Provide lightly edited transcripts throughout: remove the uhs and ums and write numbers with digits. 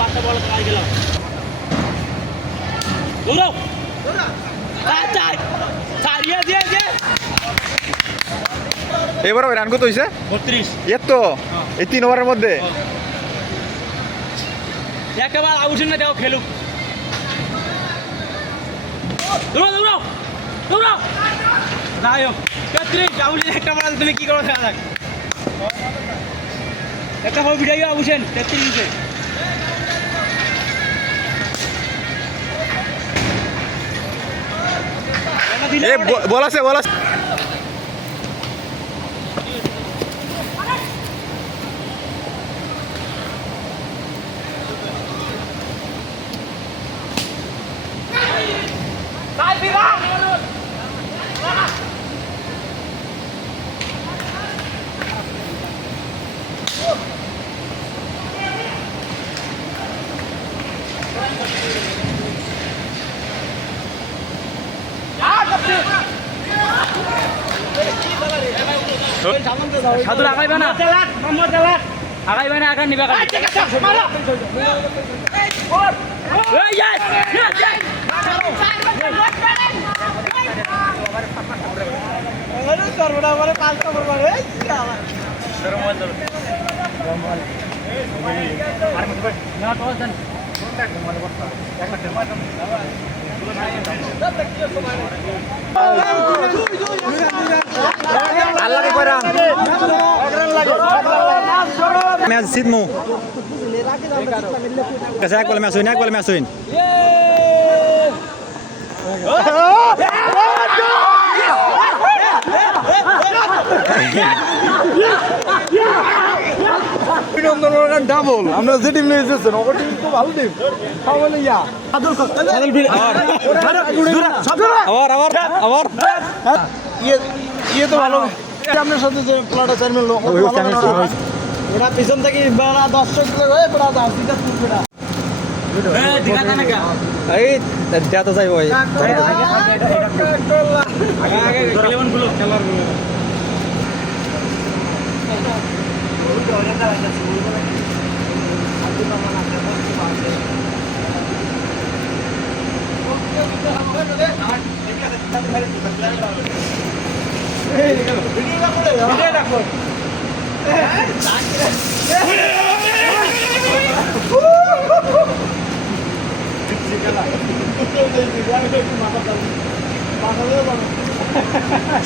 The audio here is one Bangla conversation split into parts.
পাঁচটা বল মার গেলাম দৌড়াও এবার রান কত হয়েছে 32 এত এই 3 ওভারের মধ্যে একেবারে আউট না দেও খেলুক দৌড়াও যাই হোক 33 আউট একটা বল তুমি কি করো খেলা একটা বল ভিড়াইও আউছেন 33 এ বল আছে সাধুর আগাইবে না আগাইবে না আগার নিবে ম্যাচ জিতমু কাছে এক বলে ম্যাচ হইন ডাবল আমরা যে টিম নিয়ে এসেছেন ওর টিম তো ভালো টিম তাহলে ইয়া আবার ইয়ে তো ভালো আপনার সাথে যে প্লাটা চেয়ারম্যান লোক ওরা পিছন থেকে দর্শক এই দেয়া তো যাইব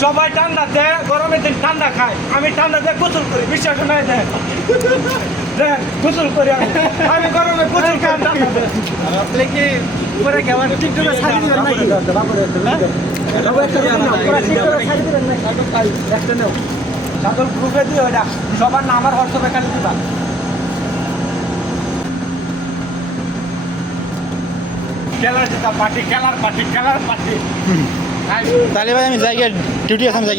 সবাই ঠান্ডা দেয় গরমের দিন ঠান্ডা খায় আমি ঠান্ডা দিয়ে গোসল করি বিশ্বাস নাই দেয় গোসল করি আমি গরমে গোসল খাই আপনি কি উপরে কেমন টিকটকে ছাড়ি দিবেন নাকি সকল গ্রুপে দিয়ে ওইটা সবার নাম আর হোয়াটসঅ্যাপে খালি দিবা খেলার পার্টি তাহলে ভাই আমি যাই ডিউটি আছে আমি যাই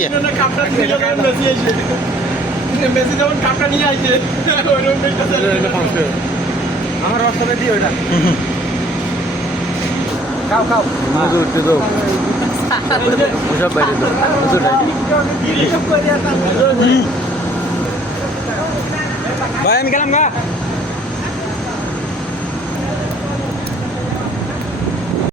মেসি যখন কাপটা নিয়ে আইছে আমার হোয়াটসঅ্যাপে দিয়ে ওইটা খাও ভাই আমি গেলাম গা